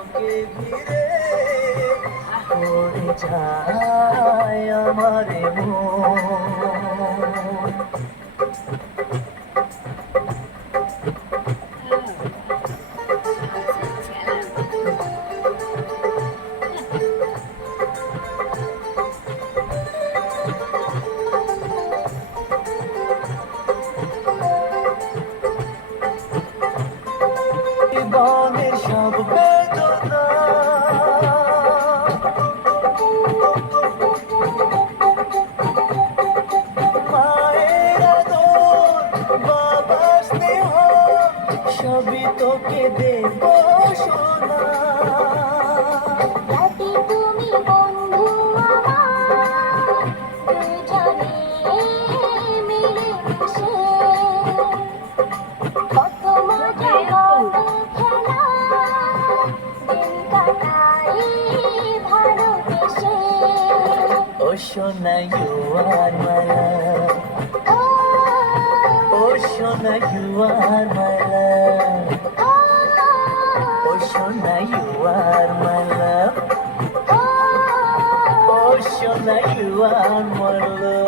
তোকে ঘিরে পড়ে যায় আমার মন। জীবনের সব বেদনা মায়ের আদর বাবার স্নেহ সবই তোকে দেব সোনা। রাতে তুমি বন্ধু আমার দুজনে মিলেমিশে কত মজা কত খেলা দিন কাটাই ভালোবেসে। ও সোনা you are my love, ও সোনা you are my love, ও সোনা you are my love, ও সোনা you are my love.